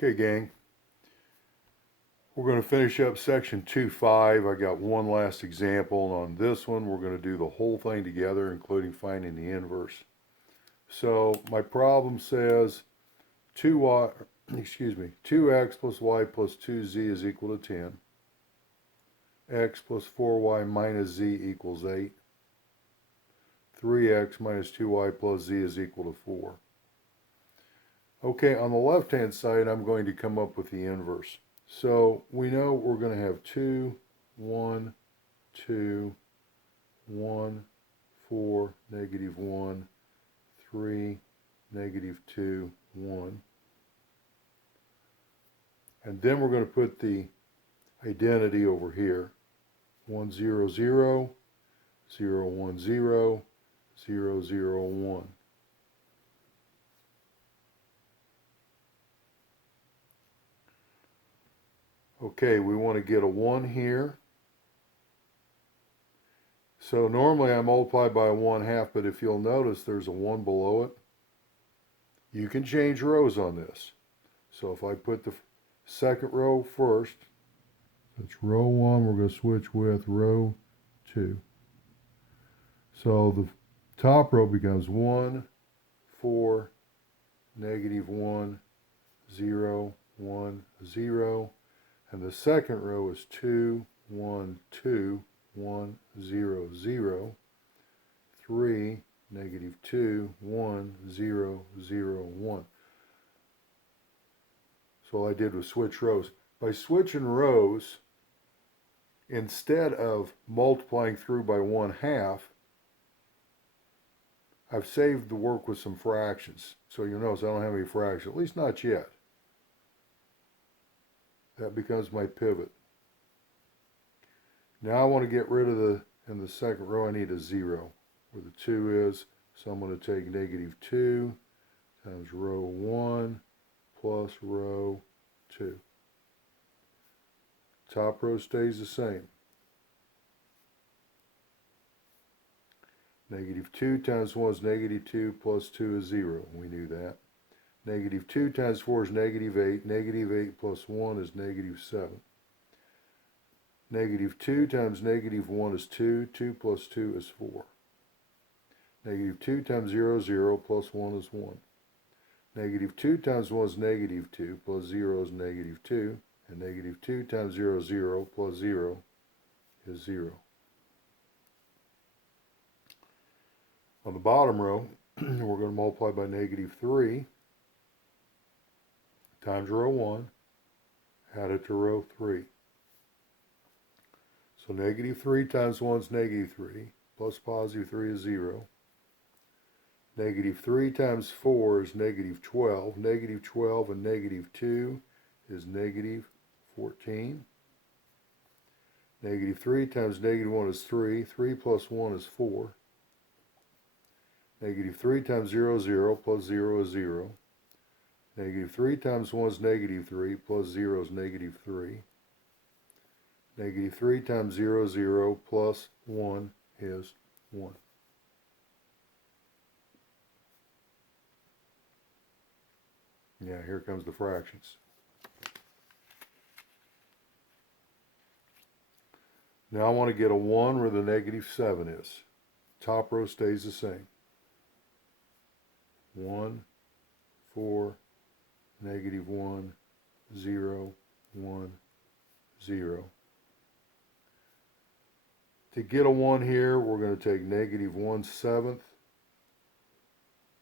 Okay, gang. We're going to finish up section 2.5. I got one last example, and on this one, we're going to do the whole thing together, including finding the inverse. So my problem says 2x plus y plus 2z is equal to 10. X plus 4y minus z equals 8. 3x minus 2y plus z is equal to 4. Okay, on the left-hand side, I'm going to come up with the inverse. So we know we're going to have 2, 1, 2, 1, 4, negative 1, 3, negative 2, 1. And then we're going to put the identity over here. 1, 0, 0, 0, 1, 0, 0, 0, 1. Okay, we want to get a 1 here. So normally I multiply by 1/2, but if you'll notice there's a 1 below it. You can change rows on this. So if I put the second row first, that's row 1, we're going to switch with row 2. So the top row becomes 1, 4, negative 1, 0, 1, 0. And the second row is 2, 1, 2, 1, 0, 0, 3, negative 2, 1, 0, 0, 1. So all I did was switch rows. By switching rows, instead of multiplying through by 1/2, I've saved the work with some fractions. So you'll notice I don't have any fractions, at least not yet. That becomes my pivot. Now I want to get rid of in the second row, I need a 0 where the 2 is. So I'm going to take negative 2 times row 1 plus row 2. Top row stays the same. Negative 2 times 1 is negative 2 plus 2 is 0. We knew that. Negative 2 times 4 is negative 8. Negative 8 plus 1 is negative 7. Negative 2 times negative 1 is 2. 2 plus 2 is 4. Negative 2 times 0 is 0 plus 1 is 1. Negative 2 times 1 is negative 2 plus 0 is negative 2. And negative 2 times 0 is 0 plus 0 is 0. On the bottom row, we're going to multiply by negative 3 times row 1, add it to row 3. So negative 3 times 1 is negative 3, plus positive 3 is 0. Negative 3 times 4 is negative 12. Negative 12 and negative 2 is negative 14. Negative 3 times negative 1 is 3. 3 plus 1 is 4. Negative 3 times 0 is 0, plus 0 is 0. Negative 3 times 1 is negative 3, plus 0 is negative 3. Negative 3 times 0 is 0, plus 1 is 1. Yeah, here comes the fractions. Now I want to get a 1 where the negative 7 is. Top row stays the same. 1, 4, negative 1, 0, 1, 0. To get a 1 here, we're going to take negative 1/7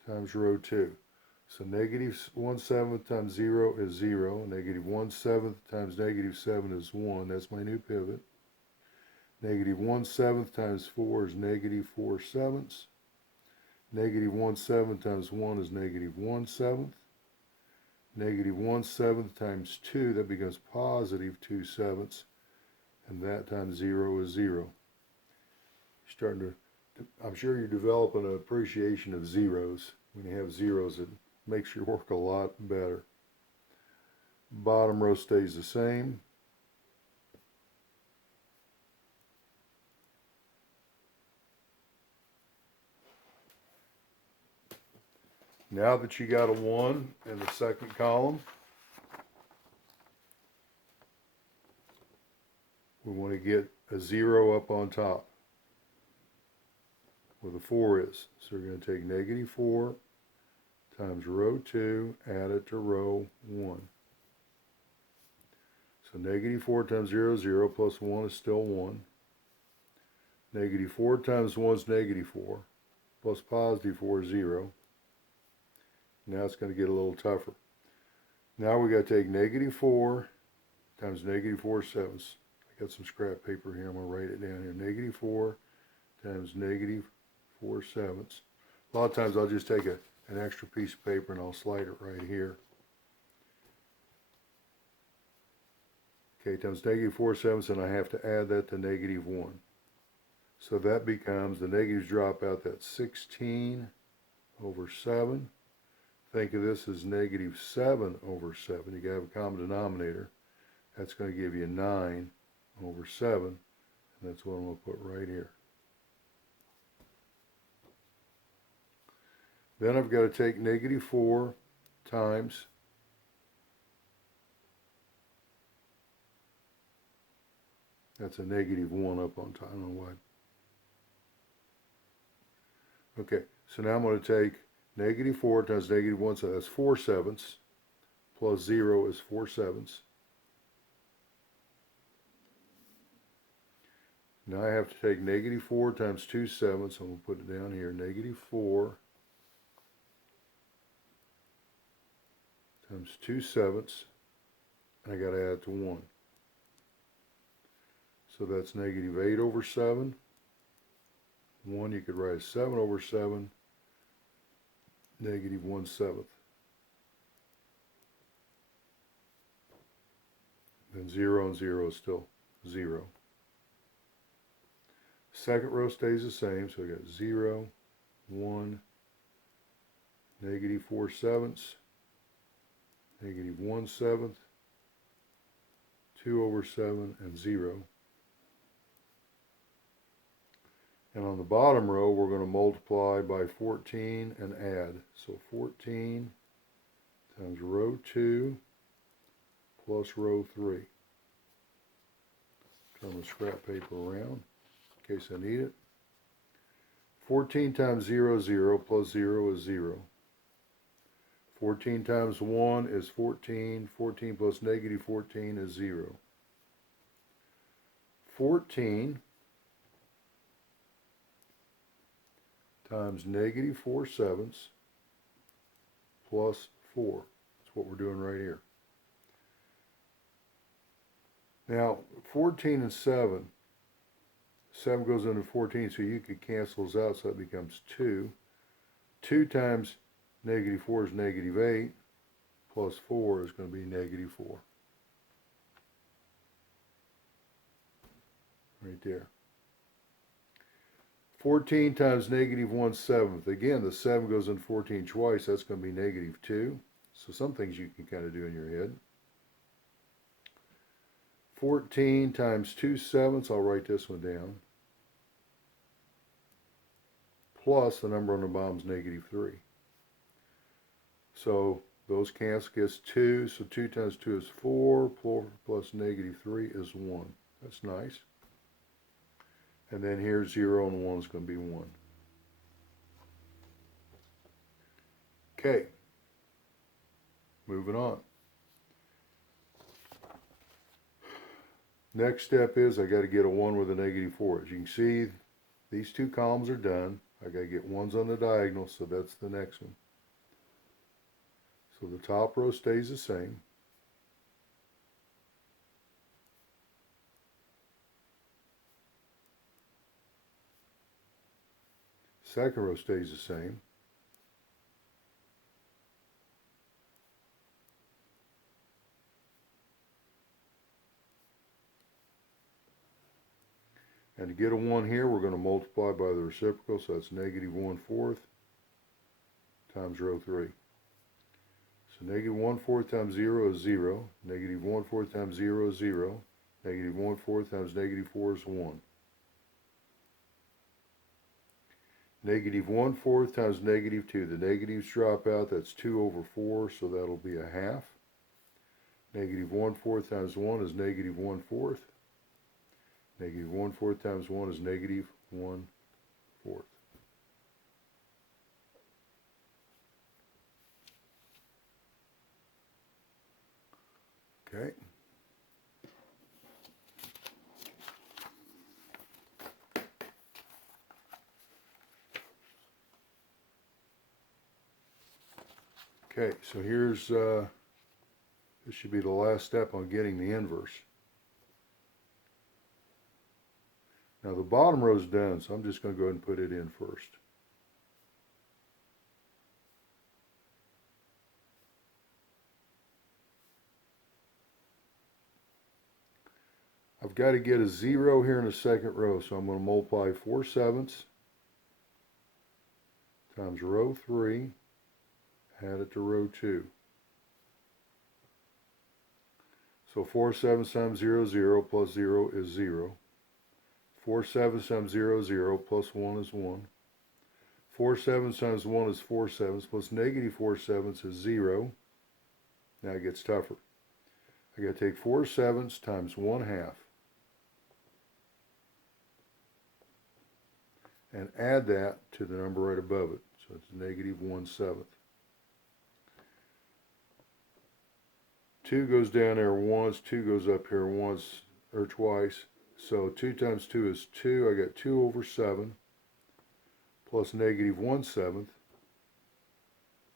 times row 2. So negative 1/7 times 0 is 0. Negative 1/7 times negative 7 is 1. That's my new pivot. Negative 1/7 times 4 is negative 4/7. Negative 1/7 times 1 is negative 1/7. Negative 1/7 times 2, that becomes positive 2/7. And that times 0 is 0. I'm sure you're developing an appreciation of zeros. When you have zeros, it makes your work a lot better. Bottom row stays the same. Now that you got a 1 in the second column, we want to get a 0 up on top where the 4 is. So we're going to take negative 4 times row 2, add it to row 1. So negative 4 times 0 is 0, plus 1 is still 1. Negative 4 times 1 is negative 4, plus positive 4 is 0. Now it's going to get a little tougher. Now we got to take negative 4 times negative 4 sevenths. I got some scrap paper here. I'm going to write it down here. Negative 4 times negative 4 sevenths. A lot of times I'll just take an extra piece of paper and I'll slide it right here. Okay, times negative 4 sevenths, and I have to add that to negative 1. So that becomes, the negatives drop out, that's 16 over 7. Think of this as negative 7 over 7. You got to have a common denominator. That's going to give you 9 over 7. And that's what I'm going to put right here. Then I've got to take negative 4 times that's a negative 1 up on top. I don't know why. Okay, so now I'm going to take negative 4 times negative 1, so that's 4 sevenths, plus 0 is 4 sevenths. Now I have to take negative 4 times 2 sevenths, I'm going to put it down here, negative 4 times 2 sevenths, and I got to add it to 1. So that's negative 8 over 7. 1 you could write as 7 over 7, negative 1/7. Then 0 and 0 is still 0. Second row stays the same, so we got 0, 1, negative 4 sevenths, negative 1/7, 2 over 7, and 0. And on the bottom row, we're going to multiply by 14 and add. So 14 times row 2 plus row 3. Turn the scrap paper around in case I need it. 14 times 0 is 0, plus 0 is 0. 14 times 1 is 14. 14 plus negative 14 is 0. 14 times negative 4 sevenths plus 4. That's what we're doing right here. Now, 14 and 7. 7 goes into 14, so you could cancel those out, so that becomes 2. 2 times negative 4 is negative 8, plus 4 is going to be negative 4. Right there. 14 times negative 1/7. Again, the 7 goes in 14 twice. That's going to be negative 2. So some things you can kind of do in your head. 14 times 2 sevenths. I'll write this one down. Plus the number on the bottom is negative 3. So those cancel, gets 2. So 2 times 2 is 4. 4 plus negative 3 is 1. That's nice. And then here's 0 and 1 is going to be 1. Okay. Moving on. Next step is I got to get a 1 with a negative 4. As you can see, these two columns are done. I got to get 1s on the diagonal, so that's the next one. So the top row stays the same. Second row stays the same. And to get a 1 here, we're going to multiply by the reciprocal, so that's negative 1/4 times row 3. So negative 1/4 times 0 is 0. Negative 1/4 times 0 is 0. Negative 1/4 times negative 4 is 1. Negative 1/4 times negative 2. The negatives drop out. That's 2 over 4, so that'll be a half. Negative 1/4 times 1 is negative 1/4. Negative 1/4 times 1 is negative 1/4. Okay. Okay, so here's, this should be the last step on getting the inverse. Now the bottom row's done, so I'm just going to go ahead and put it in first. I've got to get a 0 here in the second row, so I'm going to multiply 4/7 times row 3, add it to row 2. So 4/7 times 0, 0, plus 0 is 0. 4/7 times 0, 0, plus 1 is 1. 4/7 times 1 is 4/7, plus negative 4/7 is 0. Now it gets tougher. I got to take 4/7 times 1/2 and add that to the number right above it. So it's negative 1/7. 2 goes down there once, 2 goes up here once or twice. So 2 times 2 is 2. I got 2/7 plus negative 1/7.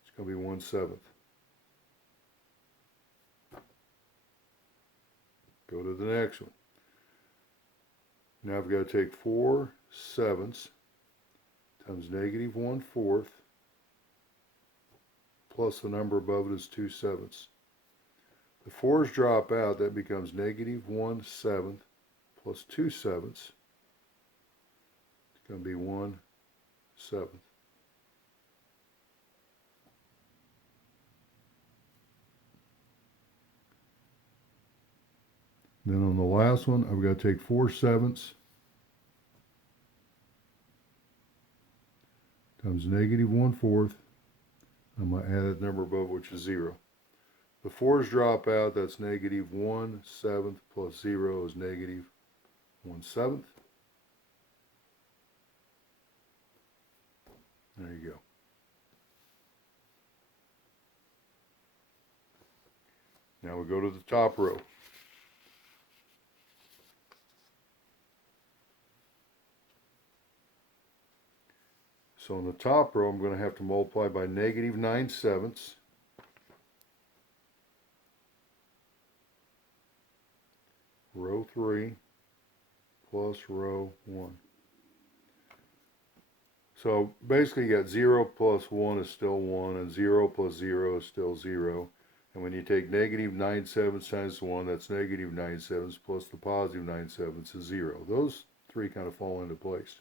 It's going to be 1/7. Go to the next one. Now I've got to take 4/7 times negative 1/4 plus the number above it is 2/7. The 4's drop out, that becomes negative 1/7 plus 2/7. It's going to be 1/7. Then on the last one, I've got to take 4/7 times negative 1/4. I'm going to add that number above, which is 0. The 4's drop out, that's negative 1/7 plus 0 is negative 1/7. There you go. Now we go to the top row. So in the top row, I'm going to have to multiply by negative 9/7. Row 3 plus row 1. So basically you got 0 plus 1 is still 1, and 0 plus 0 is still 0. And when you take negative 9/7 times 1, that's negative 9/7 plus the positive 9/7 is 0. Those three kind of fall into place.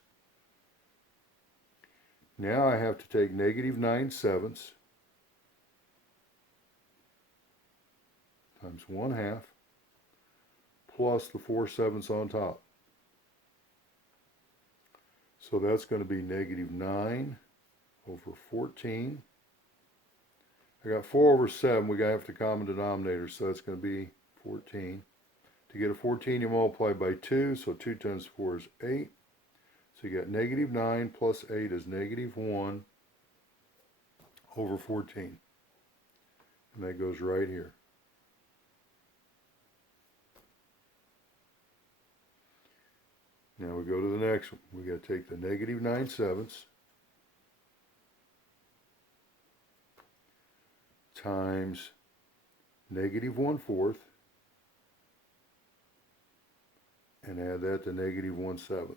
Now I have to take negative 9/7 times 1/2 plus the 4/7 on top. So that's going to be negative 9/14. I got 4/7. We got to have the common denominator, so that's going to be 14. To get a 14, you multiply by 2, so 2 times 4 is 8. So you got negative 9 plus 8 is negative 1/14. And that goes right here. Now we go to the next one. We got to take the negative 9/7 times negative 1/4 and add that to negative 1/7.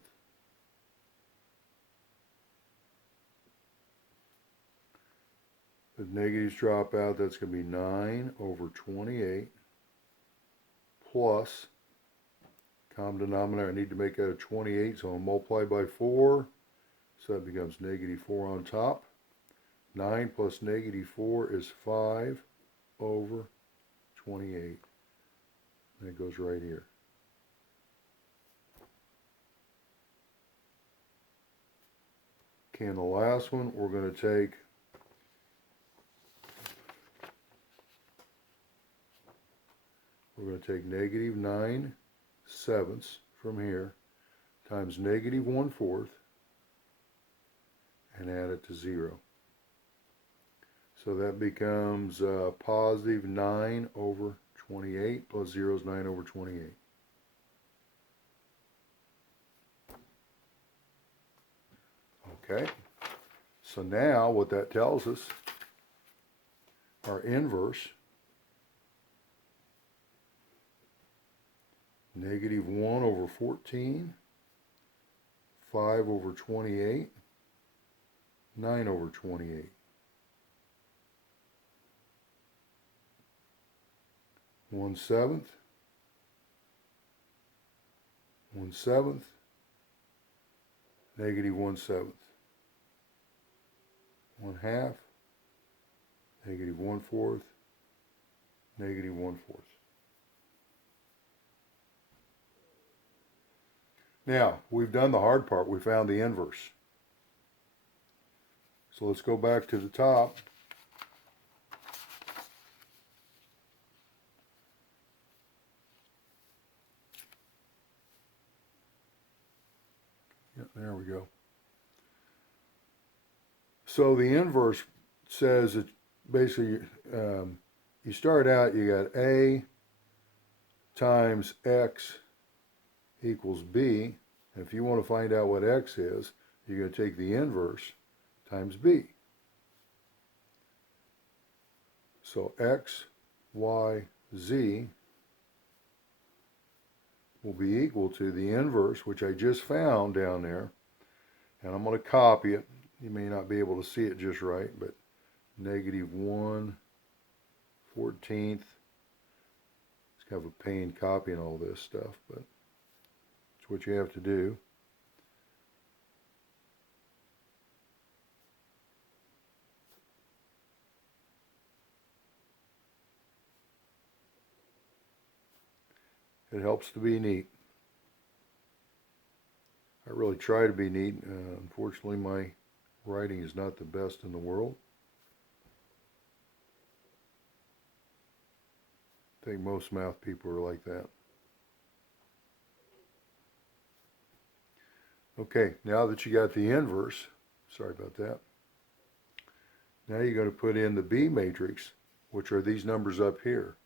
The negatives drop out, that's going to be 9/28 plus common denominator. I need to make that a 28, so I'll multiply by 4. So that becomes negative 4 on top. 9 plus negative 4 is 5/28. And it goes right here. Okay, and the last one, we're going to take negative 9/7 from here times negative 1/4 and add it to 0. So that becomes positive 9 over 28 plus 0 is 9 over 28. Okay, so now what that tells us, our inverse, negative 1 over 14, 5 over 28, 9 over 28. 1/7, 1/7, negative 1/7. 1/2, negative 1/4, negative 1/4. Now, we've done the hard part. We found the inverse. So let's go back to the top. Yeah, there we go. So the inverse says that basically you start out, you got A times X equals B. And if you want to find out what X is, you're going to take the inverse times B. So X, Y, Z will be equal to the inverse, which I just found down there. And I'm going to copy it. You may not be able to see it just right, but negative 1/14. It's kind of a pain copying all this stuff, but it's what you have to do. It helps to be neat. I really try to be neat. Unfortunately, my writing is not the best in the world. I think most math people are like that. Okay, now that you got the inverse, sorry about that. Now you're going to put in the B matrix, which are these numbers up here.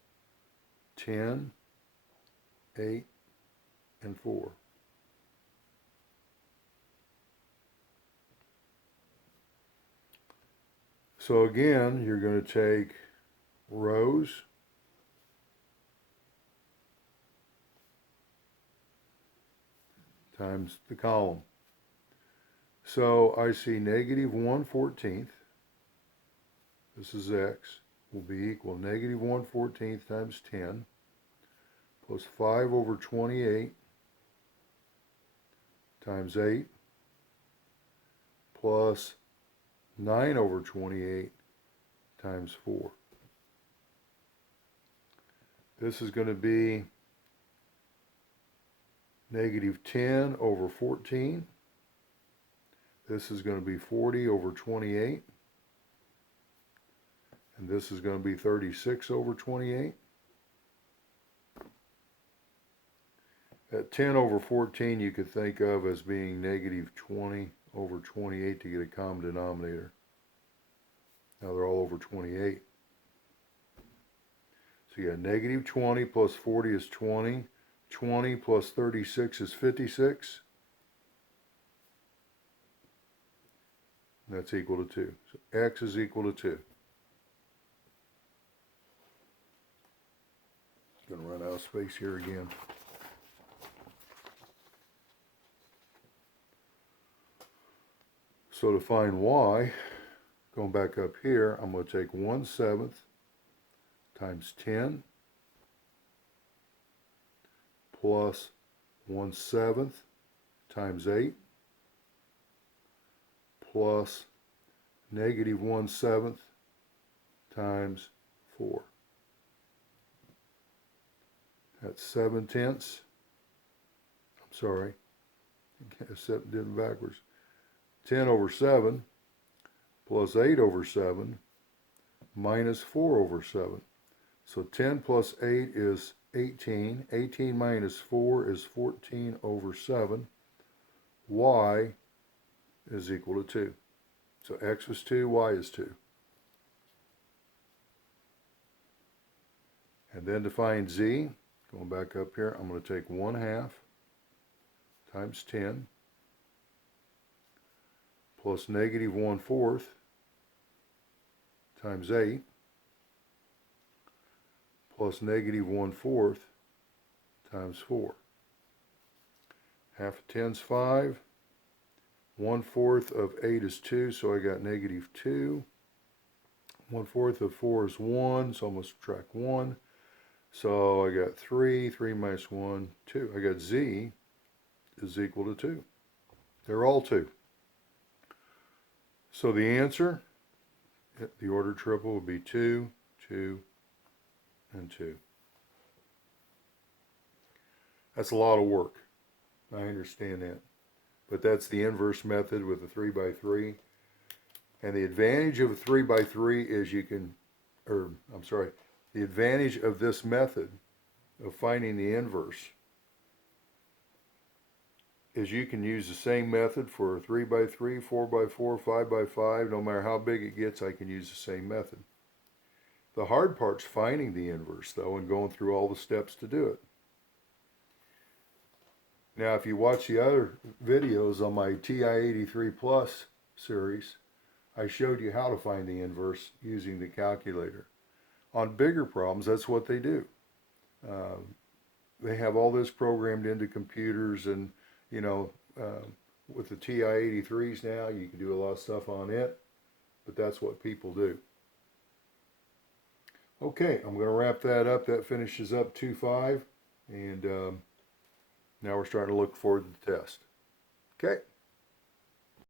10, 8, and 4. So again, you're going to take rows times the column. So I see negative 1/14, this is X, will be equal to negative 1/14 times 10 plus 5 over 28 times 8 plus 9 over 28 times 4. This is going to be negative 10 over 14. This is going to be 40 over 28. And this is going to be 36 over 28. At 10 over 14 you could think of as being negative 20 over 28 to get a common denominator. Now they're all over 28. So you got negative 20 plus 40 is 20. 20 plus 36 is 56. That's equal to 2. So X is equal to 2. Going to run out of space here again. So to find Y, going back up here, I'm going to take 1/7 times 10 plus 1/7 times 8 plus negative 1/7 times 4. That's 7/10. I'm sorry, I did it backwards. 10 over 7 plus 8 over 7 minus 4 over 7. So 10 plus 8 is 18. 18 minus 4 is 14 over 7. Y is equal to 2. So x was 2, y is 2. And then to find z, going back up here, I'm going to take 1/2 times 10 plus negative 1/4 times 8 plus negative 1/4 times 4. Half of 10 is 5. 1/4 of 8 is 2, so I got negative 2. 1/4 of 4 is 1, so I'm going to subtract 1. So I got 3. 3 minus 1, 2. I got z is equal to 2. They're all 2. So the answer, the ordered triple, would be 2, 2, and 2. That's a lot of work. I understand that. But that's the inverse method with a 3x3. And the advantage of a 3x3 is the advantage of this method of finding the inverse is you can use the same method for a 3x3, 4x4, 5x5. No matter how big it gets, I can use the same method. The hard part's finding the inverse, though, and going through all the steps to do it. Now, if you watch the other videos on my TI-83 Plus series, I showed you how to find the inverse using the calculator. On bigger problems, that's what they do. They have all this programmed into computers, and with the TI-83s now, you can do a lot of stuff on it, but that's what people do. Okay, I'm going to wrap that up. That finishes up 2.5, and now we're starting to look forward to the test. Okay.